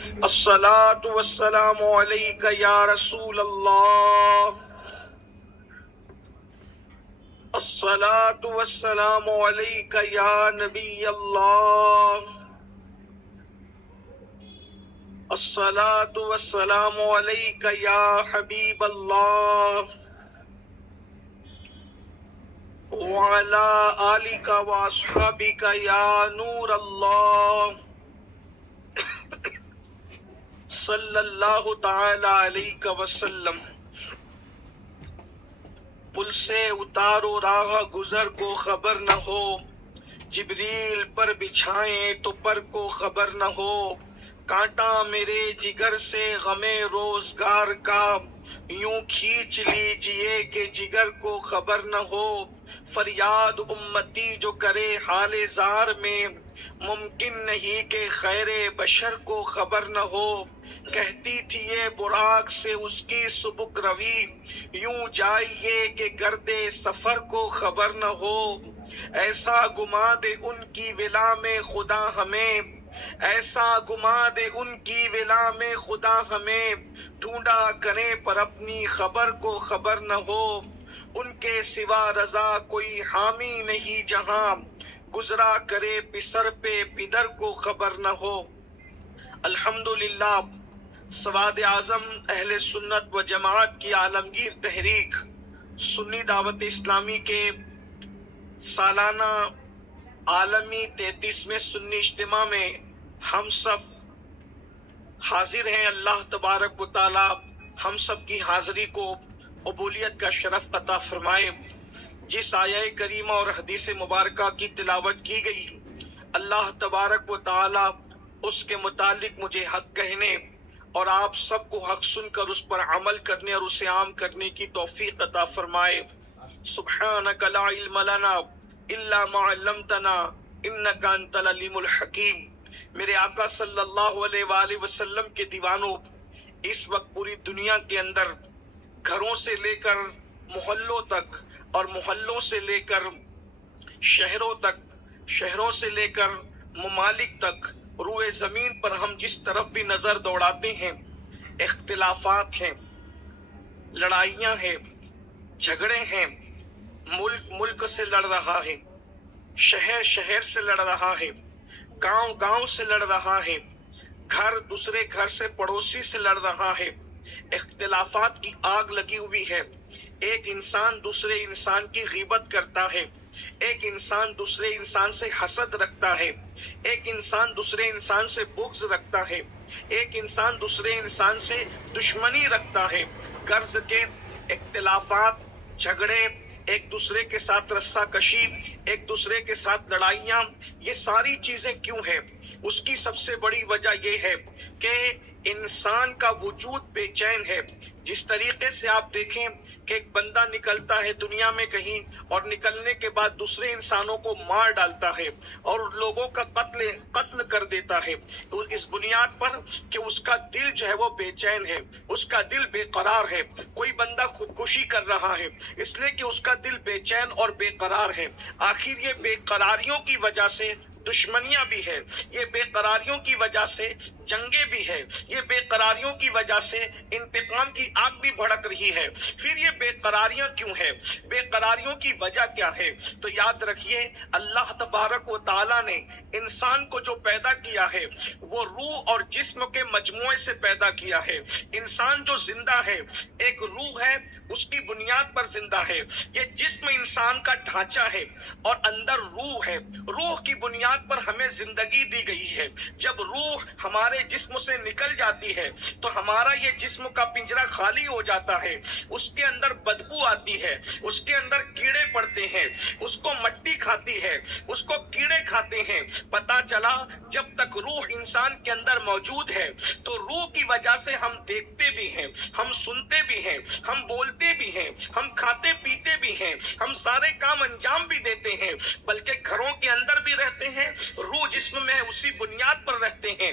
الصلاۃ والسلام علیک یا رسول اللہ، الصلاۃ والسلام علیک یا نبی اللہ، الصلاۃ والسلام علیک یا حبیب اللہ، وعلی آلک واصحابک یا نور اللہ، صلی اللہ تعالی علیہ وسلم۔ پل سے اتارو راہ گزر کو خبر نہ ہو، جبریل پر بچھائیں تو پر کو خبر نہ ہو، کانٹا میرے جگر سے غم روزگار کا، یوں کھینچ لیجئے کہ جگر کو خبر نہ ہو، فریاد امتی جو کرے حال زار میں، ممکن نہیں کہ خیر بشر کو خبر نہ ہو، کہتی تھی یہ براق سے اس کی سبک روی، یوں جائیے کہ گرد سفر کو خبر نہ ہو، ایسا گما دے ان کی ولا میں خدا ہمیں، ایسا گما دے ان کی ولا میں خدا ہمیں، ڈھونڈا کریں پر اپنی خبر کو خبر نہ ہو، ان کے سوا رضا کوئی حامی نہیں جہاں، گزرا کرے پسر پہ پدر کو خبر نہ ہو۔ الحمدللہ، سواد اعظم اہل سنت و جماعت کی عالمگیر تحریک سنی دعوت اسلامی کے سالانہ عالمی 33ویں سنی اجتماع میں ہم سب حاضر ہیں۔ اللہ تبارک و تعالی ہم سب کی حاضری کو قبولیت کا شرف عطا فرمائے۔ جس آیہ کریمہ اور حدیث مبارکہ کی تلاوت کی گئی، اللہ تبارک و تعالی اس کے متعلق مجھے حق کہنے اور آپ سب کو حق سن کر اس پر عمل کرنے اور اسے عام کرنے کی توفیق عطا فرمائے۔ سبحانک لا علم لنا الا ما علمتنا انک انت العلیم الحکیم۔ میرے آقا صلی اللہ علیہ وآلہ وسلم کے دیوانوں، اس وقت پوری دنیا کے اندر گھروں سے لے کر محلوں تک اور محلوں سے لے کر شہروں تک، شہروں سے لے کر ممالک تک، روئے زمین پر ہم جس طرف بھی نظر دوڑاتے ہیں، اختلافات ہیں، لڑائیاں ہیں، جھگڑے ہیں، ملک ملک سے لڑ رہا ہے، شہر شہر سے لڑ رہا ہے، گاؤں گاؤں سے لڑ رہا ہے، گھر دوسرے گھر سے پڑوسی سے لڑ رہا ہے، اختلافات کی آگ لگی ہوئی ہے۔ ایک انسان دوسرے انسان کی غیبت کرتا ہے، ایک انسان دوسرے انسان سے حسد رکھتا ہے، ایک انسان دوسرے انسان سے بغض رکھتا ہے، ایک انسان دوسرے انسان سے دشمنی رکھتا ہے۔ قرض کے اختلافات، جھگڑے، ایک دوسرے کے ساتھ رسہ کشی، ایک دوسرے کے ساتھ لڑائیاں، یہ ساری چیزیں کیوں ہیں؟ اس کی سب سے بڑی وجہ یہ ہے کہ انسان کا وجود بے چین ہے۔ جس طریقے سے آپ دیکھیں کہ ایک بندہ نکلتا ہے دنیا میں کہیں اور نکلنے کے بعد دوسرے انسانوں کو مار ڈالتا ہے اور لوگوں کا قتل کر دیتا ہے، اس بنیاد پر کہ اس کا دل جو ہے وہ بے چین ہے، اس کا دل بے قرار ہے۔ کوئی بندہ خودکشی کر رہا ہے اس لیے کہ اس کا دل بے چین اور بے قرار ہے۔ آخر یہ بے قراریوں کی وجہ سے دشمنیاں بھی ہے، یہ بے قراریوں کی وجہ سے جنگیں بھی ہے، یہ بے قراریوں کی وجہ سے انتقام کی آگ بھی بھڑک رہی ہے۔ پھر یہ بے قراریاں کیوں ہے؟ بے قراریوں کی وجہ کیا ہے؟ تو یاد رکھیے، اللہ تبارک و تعالیٰ نے انسان کو جو پیدا کیا ہے وہ روح اور جسم کے مجموعے سے پیدا کیا ہے۔ انسان جو زندہ ہے ایک روح ہے، اس کی بنیاد پر زندہ ہے۔ یہ جسم انسان کا ڈھانچہ ہے اور اندر روح ہے، روح کی بنیاد پر ہمیں زندگی دی گئی ہے۔ جب روح ہمارے جسم سے نکل جاتی ہے تو ہمارا یہ جسم کا پنجرہ خالی ہو جاتا ہے، اس کے اندر بدبو آتی ہے، اس کے اندر کیڑے پڑتے ہیں، اس کو مٹی کھاتی ہے، اس کو کیڑے کھاتے ہیں۔ پتا چلا جب تک روح انسان کے اندر موجود ہے تو روح کی وجہ سے ہم دیکھتے بھی ہیں، ہم سنتے بھی ہیں، ہم بولتے بھی ہیں، ہم کھاتے پیتے بھی ہیں، ہم سارے کام انجام بھی دیتے ہیں، بلکہ گھروں کے اندر بھی رہتے ہیں، روح جسم میں اسی بنیاد پر رہتے ہیں۔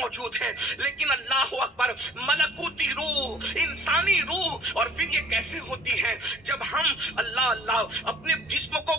موجود ہے، لیکن اللہ اکبر ملکوتی روح، انسانی روح، اور پھر یہ کیسے ہوتی ہے جب ہم اللہ اپنے جسم کو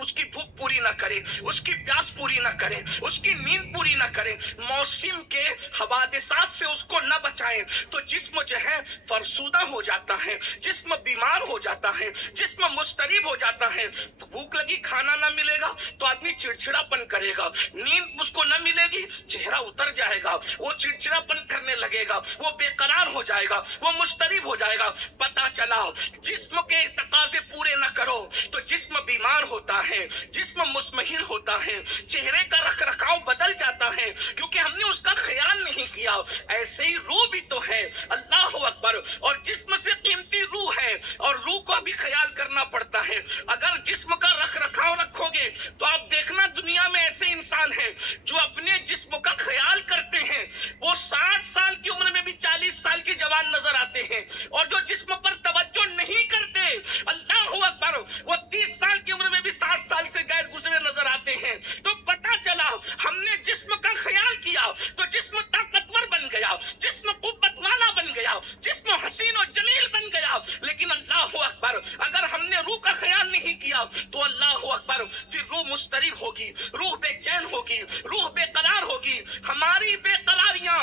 اس کی بھوک پوری نہ کرے، اس کی پیاس پوری نہ کرے، اس کی نیند پوری نہ کرے، موسم کے حوادثات سے اس کو نہ بچائیں تو جسم جو ہے فرسودہ ہو جاتا ہے، جسم بیمار ہو جاتا ہے، جسم مضطرب ہو جاتا ہے۔ بھوک لگی کھانا نہ ملے گا تو آدمی چڑچڑا پن کرے گا، نیند اس کو نہ ملے گی چہرہ اتر جائے گا، وہ چڑچڑا پن کرنے لگے گا، وہ بے قرار ہو جائے گا، وہ مضطرب ہو جائے گا۔ پتہ چلا جسم کے تقاضے پورے نہ کرو تو جسم بیمار ہوتا ہے، جسم مسمہر ہوتا ہے، چہرے کا رکھ رکھاؤ بدل جاتا ہے کیونکہ ہم نے اس کا خیال نہیں کیا۔ ایسے ہی روح بھی تو ہے، اللہ اکبر، اور جسم سے قیمتی روح ہے اور روح کو بھی خیال کرنا پڑتا ہے۔ اگر جسم کا رکھ رکھاؤ رکھو گے تو آپ دیکھنا دنیا میں ایسے انسان ہیں جو اپنے جسم کا خیال کرتے ہیں، وہ 60 سال کی عمر میں بھی 40 سال کے جوان نظر آتے ہیں، اور جو جسم پر توجہ نہیں کرتے، اللہ اکبر، وہ 30 سال کی عمر میں بھی 60 سال سے غیر گزرے نظر آتے ہیں۔ تو پتہ چلا ہم نے جسم کا خیال کیا تو جسم طاقتور بن گیا، جسم قوت والا بن گیا، جسم حسین و جمیل بن گیا، لیکن اللہ اکبر اگر ہم نے روح کا خیال نہیں کیا تو اللہ اکبر پھر روح مضطرب ہوگی، روح بے چین ہوگی، روح بے قرار ہوگی۔ ہماری بے قراریاں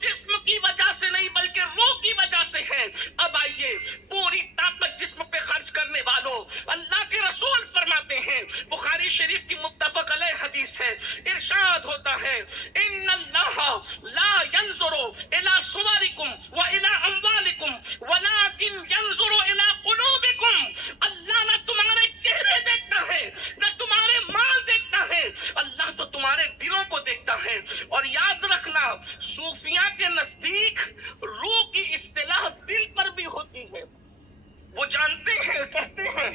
جسم کی وجہ سے نہیں بلکہ روح کی وجہ سے ہیں۔ اب آئیے پوری طاقت جسم پہ خرچ کرنے والوں، اللہ کے رسول فرماتے ہیں، بخاری شریف کی متفق علیہ حدیث ہے، ارشاد ہوتا ہے ان اللہ لا ينظر الى صورکم والى اموالکم ولكن ينظر الى قلوبکم۔ اللہ نہ تمہارے چہرے دیکھتا ہے نہ تمہارے مال دیکھتا ہے، اللہ تو تمہارے دلوں کو دیکھتا ہے۔ اور یاد رکھنا صوفیاء کے نزدیک روح کی اصطلاح دل پر بھی ہوتی ہے۔ وہ جانتے ہیں، کہتے ہیں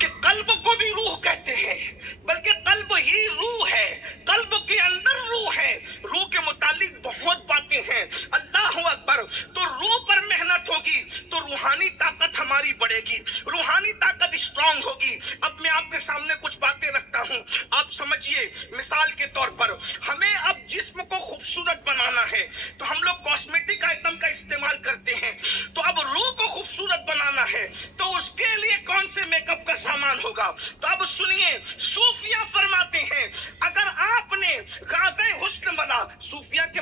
کہ قلب کو بھی روح کہتے ہیں، بلکہ قلب ہی روح ہے، قلب کے اندر روح ہے۔ روح کے متعلق بہت باتیں ہیں، اللہ اکبر۔ تو روح پر محنت ہوگی تو روحانی طاقت ہماری بڑھے گی، روحانی طاقت اسٹرانگ ہوگی۔ اب میں آپ کے سامنے کچھ باتیں رکھتا ہوں، آپ سمجھیے۔ مثال کے طور پر ہمیں اب جسم کو خوبصورت بنانا ہے تو ہم لوگ کاسمیٹک آئٹم کا استعمال کرتے ہیں، تو اب روح کو خوبصورت بنانا ہے تو اس کے لیے کون سے میک اپ کا سامان ہوگا؟ تو اب سنیے، صوفیاء فرماتے ہیں اگر آپ نے غازہ حسن ملا، صوفیاء کے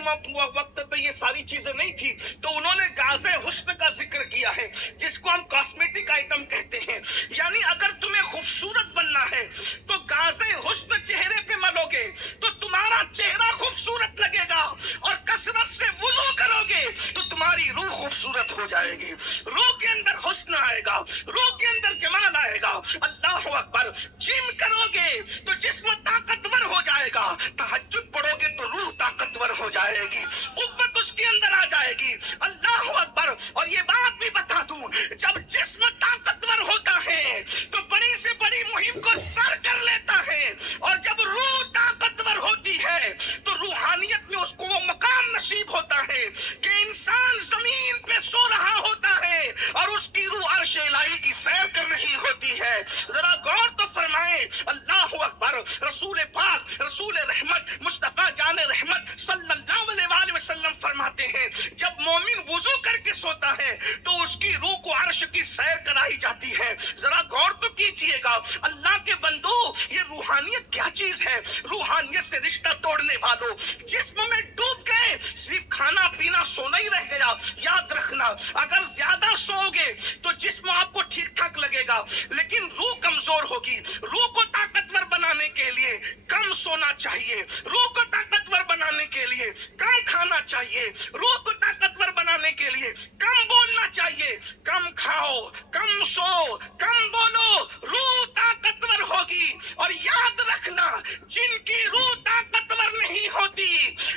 وقت پہ یہ ساری چیزیں نہیں تھی تو انہوں نے غازہ حسن کا ذکر کیا ہے جس کو ہم کاسمیٹک آئٹم کہتے ہیں۔ یعنی اگر تمہیں خوبصورت بننا ہے تو غازہ حسن چہرے پہ ملو گے تو تمہارا چہرہ خوبصورت لگے گا، اور کثرت سے وضو کرو گے تو تمہاری روح خوبصورت ہو جائے گی، روح کے اندر حسن آئے گا، روح کے اندر جمال آئے گا۔ اللہ اکبر۔ جم کرو گے تو جسم طاقتور ہو جائے گا، تہجد پڑھو گے تو روح طاقتور ہو جائے گی، قوت اس کے اندر آ جائے گی۔ اللہ اکبر۔ اور یہ بات بھی بتا دوں، جب جسم طاقتور ہوتا ہے تو بڑی سے بڑی مہم کو سر کر لیتا ہے، اور جب روح طاقتور ہوتی ہے تو روحانیت میں اس کو وہ مقام نصیب ہوتا ہے کہ انسان زمین پہ سو رہا ہوتا ہے اور اس کی روح عرش الہی کی سیر کر رہی ہوتی ہے۔ ذرا غور تو فرمائیں، اللہ اکبر۔ رسول پاک، رسول رحمت، مصطفیٰ جان رحمت صلی اللہ علیہ وآلہ وسلم فرماتے ہیں جب مومن وضو کر کے سوتا ہے تو اس کی روح کو عرش کی سیر کرائی جاتی ہے۔ ذرا غور تو کیجئے گا، اللہ کے بندو، یہ روحانیت کیا چیز ہے؟ روحانیت سے رشتہ توڑنے والوں جسم میں ڈوب گئے، صرف کھانا پینا سونا ہی رہ گیا۔ یاد رکھنا اگر زیادہ سو گے تو جسم آپ کو ٹھیک ٹھاک لگے گا لیکن روح کمزور ہوگی۔ روح کو طاقتور بنانے کے لیے کم سونا چاہیے، روح کو طاقتور بنانے کے لیے کم کھانا چاہیے، روح کو طاقتور بنانے کے لیے کم بولنا چاہیے۔ کم کھاؤ، کم سو، کم بولو، روح طاقتور ہوگی۔ اور یاد رکھنا جن کی روح طاقتور نہیں ہوتی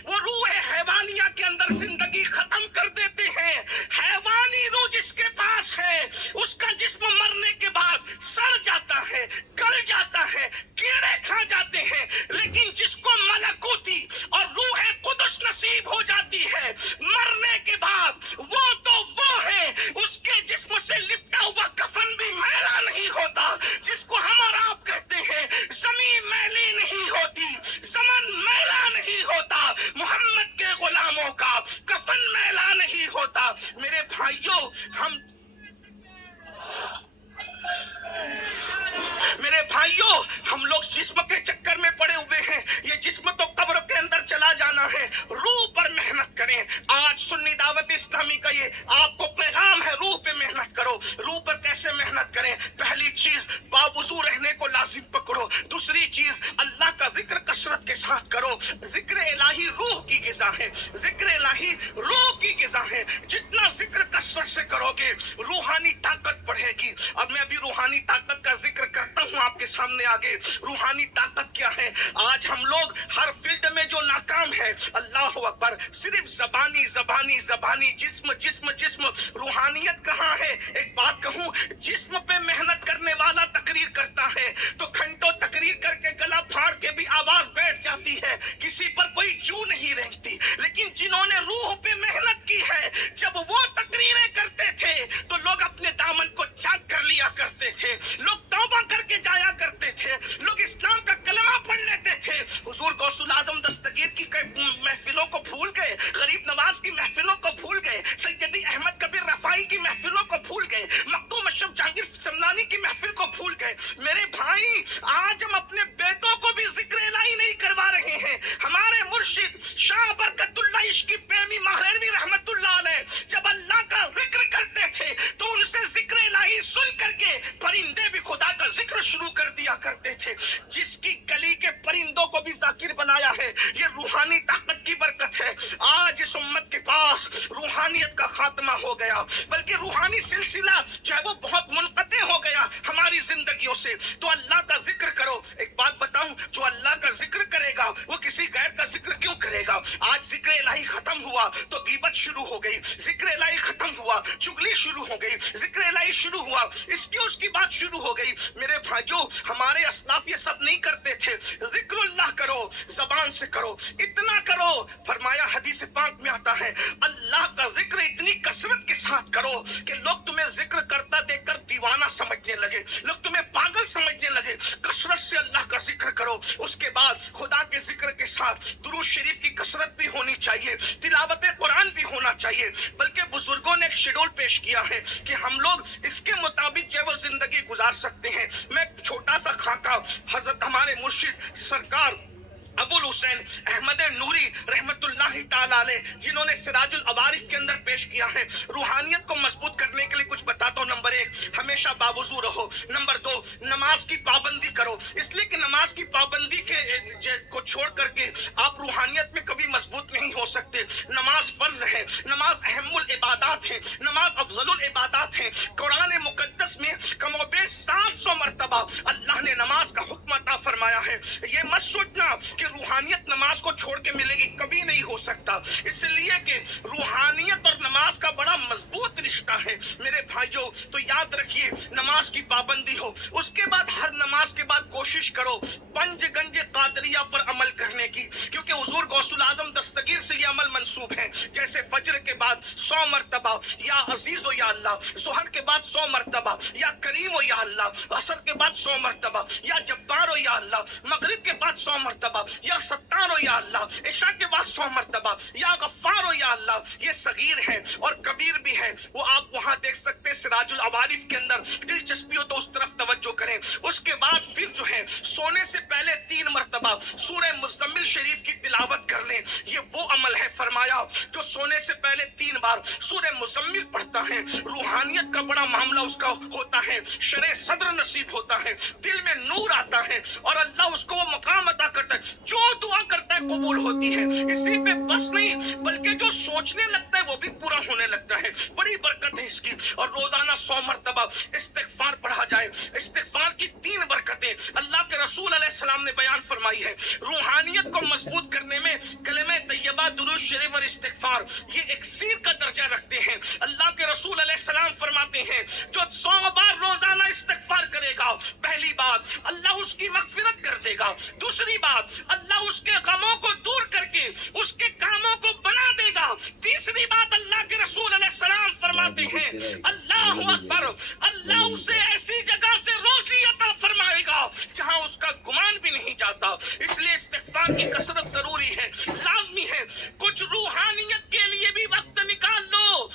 وہ روح حیوانیہ کے اندر زندگی ختم کر دیتے ہیں۔ حیوانی روح جس کے پاس ہے اس کا جسم مرنے کے بعد سڑ جاتا ہے، گل جاتا ہے، کیڑے کھا جاتے ہیں، لیکن جس کو ملکوتی اور روح قدس نصیب ہو جاتی ہے مرنے کے بعد وہ تو وہ ہے، اس کے جسم سے لپٹا ہوا کفن بھی میلا نہیں ہوتا، جس کو ہم اور آپ کہتے ہیں زمین میلی نہیں ہوتی، زمن میلا نہیں ہوتا۔ محمد کے غلاموں، ہوتا. میرے بھائیوں میرے بھائیوں ہم لوگ جسم کے چکر میں پڑے ہوئے ہیں. یہ جسم تو قبر کے اندر چلا جانا ہے. روح پر محنت کریں. آج سنی دعوت اسلامی کا یہ آپ کو پیغام ہے, روح پہ محنت کرو. روح پر کیسے محنت کریں؟ پہلی چیز باوضو رہنے کو لازم پکڑو. دوسری چیز اللہ کا ذکر کثرت کے ساتھ کرو. ذکر الہی روح کی غذا ہے. ذکر الہی روح کی غذا ہے. جتنا ذکر کثرت سے کرو گے روحانی طاقت بڑھے گی. اب میں ابھی روحانی طاقت کا ذکر کرتا ہوں آپ کے سامنے آگے. روحانی طاقت کیا ہے؟ آج ہم لوگ ہر فیلڈ میں جو ناکام ہے, اللہ اکبر, صرف زبانی زبانی زبانی, جسم جسم جسم. روحانیت کہاں ہے؟ ایک بات کہوں, جسم پہ محنت کرنے والا تقریر کرتا ہے تو گھنٹوں تقریر کر کے گلا پھاڑ کے بھی آواز بیٹھ جاتی ہے, کسی پر کوئی جو نہیں رہتی. لیکن جنہوں نے روح پہ محنت کی ہے, جب وہ تقریریں کرتے تھے تو لوگ اپنے دامن کو چاک کر لیا کرتے تھے, لوگ توبہ کر کے جایا کرتے تھے, لوگ اسلام کا کلمہ پڑھ لیتے تھے. حضور غوث الاعظم دستگیر کی محفلوں کو بھول گئے, غریب نواز کی محفلوں کو بھول گئے, سیدی احمد کبیر رفاعی کی محفلوں کو بھول گئے, مخدوم اشرف جہانگیر سمنانی کی محفل کو بھول گئے. میرے بھائی آج ہم اپنے بیٹوں کو بھی ذکر الہی نہیں کروا رہے ہیں. ہمارے مرشد شاہ برکت اللہ عشقی پریمی مہروی رحمت اللہ علیہ جب اللہ کا ذکر کرتے تھے تو ان سے ذکر الہی سن کر کے پرندے بھی خدا کا ذکر شروع کر دیا کرتے تھے. جس کی گلی کے پرندوں کو بھی ذاکر بنایا ہے, یہ روحانی طاقت کی برکت ہے. آج اس امت کے پاس روحانیت کا خاتمہ ہو گیا, بلکہ روحانی سلسلہ جو ہے وہ بہت منقطع ہو گیا ہماری زندگیوں سے. تو اللہ کا ذکر کرو. ایک بات بتاؤں, جو اللہ کا ذکر کرے گا وہ کسی غیر کا ذکر کیوں کرے گا؟ آج ذکر الہی ختم ہوا تو غیبت شروع ہو گئی, ذکر الہی ختم ہوا چغلی شروع ہو گئی, ذکر الہی شروع ہوا اس کی بات شروع ہو گئی. میرے بھائیوں ہمارے اسلاف یہ سب نہیں کرتے تھے. ذکر اللہ کرو, زبان سے کرو, اتنا کرو. فرمایا حدیث پاک میں آتا ہے اللہ کا ذکر اتنی کثرت کے ساتھ کرو کہ لوگ تمہیں ذکر کرتا دیکھ کر دیوانہ سمجھنے لگے, لوگ تمہیں پاگل سمجھنے لگے. کثرت سے اللہ کا ذکر کرو. اس کے بعد خدا کے ذکر کے ساتھ درود شریف کی کثرت بھی ہونی چاہیے, تلاوت قرآن بھی ہونا چاہیے. بلکہ بزرگوں نے ایک شیڈول پیش کیا ہے کہ ہم لوگ اس کے مطابق جو ہے وہ زندگی گزار سکتے ہیں. میں ایک چھوٹا سا خاکہ حضرت ہمارے مرشد سرکار ابو الحسین احمد نوری رحمت اللہ تعالیٰ علیہ جنہوں نے سراج العوارف کے اندر پیش کیا ہے. روحانیت کو مضبوط کرنے کے لیے کچھ بتاتا ہوں. نمبر 1, ہمیشہ باوضو رہو. نمبر 2, نماز کی پابندی کرو. اس لیے کہ نماز کی پابندی کو چھوڑ کر کے آپ روحانیت میں کبھی مضبوط نہیں ہو سکتے. نماز فرض ہے, نماز اہم العبادات ہے, نماز افضل العبادات ہے. قرآن مقدس میں کم و بیش 700 مرتبہ اللہ نے نماز کا حکم عطا فرمایا ہے. یہ مت سوچنا کہ روحانیت نماز کو چھوڑ کے ملے گی, کبھی نہیں ہو سکتا. اس لیے کہ روحانیت اور نماز کا بڑا مضبوط رشتہ ہے. میرے بھائیوں تو یاد رکھیے نماز کی پابندی ہو. اس کے بعد ہر نماز کے بعد کوشش کرو پنج گنج قادریہ پر عمل کرنے کی, کیونکہ حضور غوث الاعظم دستگیر سے یہ عمل منسوب ہے. جیسے فجر کے بعد 100 مرتبہ یا عزیز و یا اللہ, ظہر کے بعد 100 مرتبہ یا کریم و یا اللہ, عصر کے بعد 100 مرتبہ یا جبار و یا اللہ, مغرب کے بعد 100 مرتبہ یا ستار و یا اللہ, عشاء کے بعد 100 مرتبہ یا غفار و یا اللہ. یہ صغیر ہے اور کبیر بھی ہے, وہ آپ وہاں دیکھ سکتے سراج العوارف کے اندر. دلچسپی ہو تو اس طرف توجہ کریں. اس کے بعد پھر جو ہے سونے سے پہلے 3 مرتبہ سورہ مزمل شریف کی تلاوت کر لیں. یہ وہ عمل ہے فرمایا جو سونے سے پہلے 3 بار سورہ مزمل پڑھتا ہے روحانیت کا بڑا معاملہ اس کا ہوتا ہے, شرح صدر نصیب ہوتا ہے, دل میں نور آتا ہے اور اللہ اس کو وہ مقام عطا کرتا ہے. جو دعا کرتا ہے قبول ہوتی ہے. اسی پہ بس نہیں بلکہ جو سوچنے لگتا ہے وہ بھی پورا ہونے لگتا ہے. بڑی برکت ہے اس کی. اور روزانہ 100 مرتبہ استغفار پڑھا جائے. استغفار کی 3 برکتیں اللہ کے رسول علیہ السلام نے بیان فرمائی ہے. روحانیت کو مضبوط کرنے میں کلمہ طیبہ, درود شریف اور استغفار یہ اکسیر کا درجہ رکھتے ہیں. اللہ کے رسول علیہ السلام فرماتے ہیں جو 100 بار روزانہ استغفار کرے گا, پہلی بات اللہ اس کی مغفرت کر دے گا. دوسری بات اللہ اس کے غموں کو دور کر کے اس کے کاموں کو بنا دے گا. تیسری بات اللہ کے رسول علیہ السلام فرماتے ہیں اللہ اکبر, اللہ اسے ایسی جگہ سے روزی عطا فرمائے گا جہاں اس کا گمان بھی نہیں جاتا. اس لیے استغفار کی کثرت ضروری ہے, لازمی ہے. کچھ روحانیت کے لیے بھی وقت نکال لو.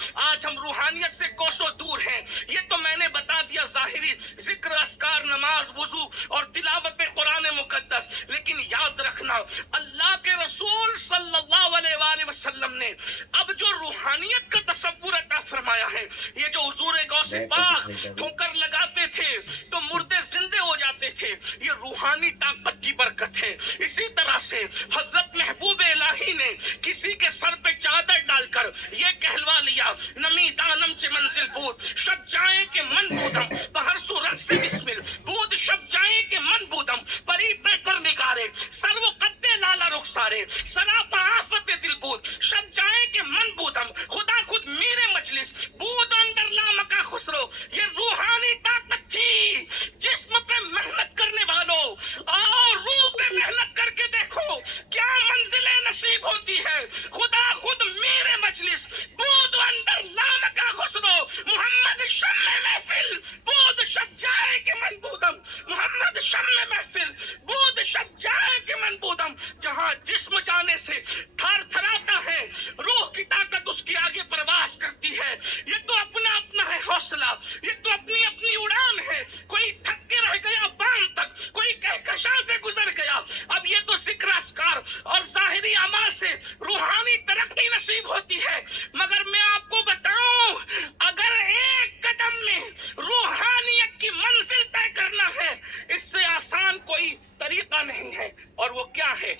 اللہ کے رسول صلی اللہ علیہ وآلہ وسلم نے اب جو روحانیت کا تصور عطا فرمایا ہے، یہ جو حضور غوث پاک ٹھوکر لگاتے تھے تو مردے زندے ہو جاتے تھے، یہ روحانی طاقت کی برکت ہے۔ اسی طرح سے حضرت محبوب الہی نے کسی کے سر پہ چادر ڈال کر یہ کہلوا لیا، نمی دانم چ منزل بود شب جائیں کہ من بودم بہر سو رقص بسمل بود شب جائیں کہ من بودم پری پہ کر نگارے سر و قد لالا رخسارے سراپا آفت دل بود شب جائیں کہ من بودم خدا خود میرے مجلس بود اندر لامکا خسرو۔ یہ روحانی طاقت تھی۔ جسم پہ محنت کرنے والوں اور روح پہ محنت کر کے دیکھو کیا منزلیں نصیب ہوتی ہے۔ خدا خود میرے مجلس بود اندر لامکا خسرو، محمد شمع محفل بود شب جائے کہ من بودم، محمد شمع محفل بود شب جائے کہ من بودم۔ جہاں جسم جانے سے تھر تھراتا ہے، روح کی طاقت اس کی آگے پرواز کرتی ہے۔ یہ تو اپنا اپنا ہے حوصلہ، یہ تو اپنی اپنی اڑان ہے۔ کوئی تھک کے رہ گیا بام تک، کوئی کہکشاں سے گزر گیا۔ اب یہ تو ذکر اذکار اور ظاہری اعمال سے روحانی ترقی نصیب ہوتی ہے، مگر میں آپ کو بتاؤں اگر ایک قدم میں روحانیت کی منزل طے کرنا ہے، اس سے آسان کوئی طریقہ نہیں ہے۔ اور وہ کیا ہے؟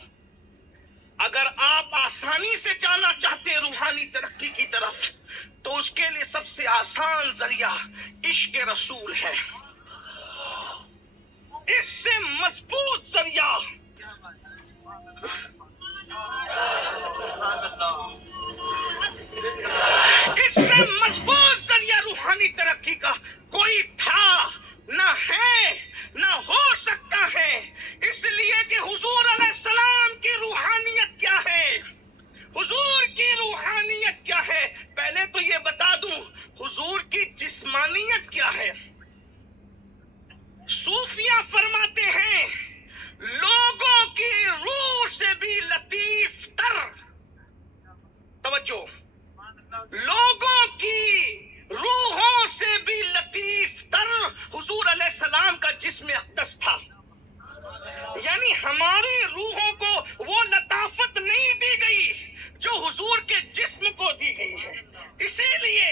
اگر آپ آسانی سے جانا چاہتے ہیں روحانی ترقی کی طرف، تو اس کے لیے سب سے آسان ذریعہ عشق رسول ہے۔ اس سے مضبوط ذریعہ اس سے مضبوط ذریعہ روحانی ترقی کا کوئی تھا، نہ ہے، نہ ہو سکتا ہے۔ اس لیے کہ حضور علیہ السلام کی روحانیت کیا ہے؟ حضور کی روحانیت کیا ہے؟ پہلے تو یہ بتا دوں حضور کی جسمانیت کیا ہے۔ صوفیہ فرماتے ہیں لوگوں کی روح سے بھی لطیف تر، توجہ، لوگوں کی روحوں سے بھی لطیف تر حضور علیہ السلام کا جسم اقدس تھا۔ یعنی ہماری روحوں کو وہ لطافت نہیں دی گئی جو حضور کے جسم کو دی گئی ہے۔ اسی لیے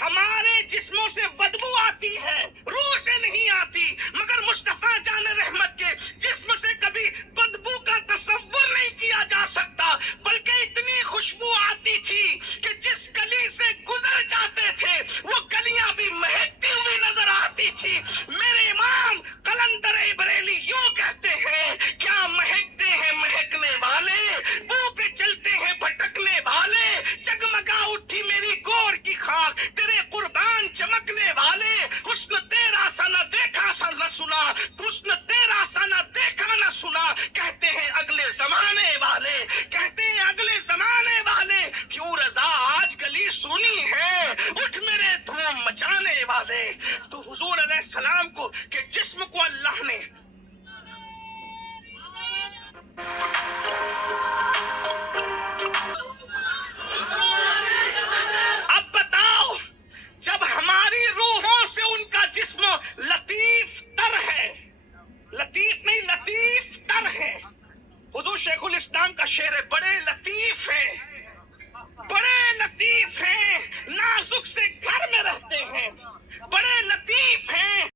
ہمارے جسموں سے بدبو آتی ہے، روح سے نہیں آتی، مگر مصطفیٰ جان رحمت کے جسم سے کبھی بدبو کا تصور نہیں کیا جا سکتا، بلکہ اتنی خوشبو آتی تھی کہ جس گلی سے گزر جاتے تھے وہ گلیاں بھی مہکتی ہوئی نظر آتی تھی۔ میرے امام قلندر بریلی یوں کہتے ہیں، کیا مہکتے ہیں مہکنے والے، بو پہ چلتے ہیں بھٹکنے والے، جگمگا اٹھی میری گور کی خاک تیرے قربان چمکنے والے، حسن تیرا سا نہ دیکھا سا نہ سنا، حسن تیرا سا نہ دیکھا نہ سنا، کہتے ہیں اگلے زمانے والے، کہتے ہیں اگلے زمانے والے، کیوں رضا آج گلی سنی ہے، اٹھ میرے دھوم مچانے والے۔ تو حضور علیہ السلام کو کہ جسم کو اللہ نے اب بتاؤ، جب ہماری روحوں سے ان کا جسم لطیف تر ہے، لطیف نہیں لطیف تر ہے۔ حضور شیخ الاسلام کا شعر ہے، بڑے لطیف ہیں، بڑے لطیف ہیں، نازک سے گھر میں رہتے ہیں، بڑے لطیف ہیں۔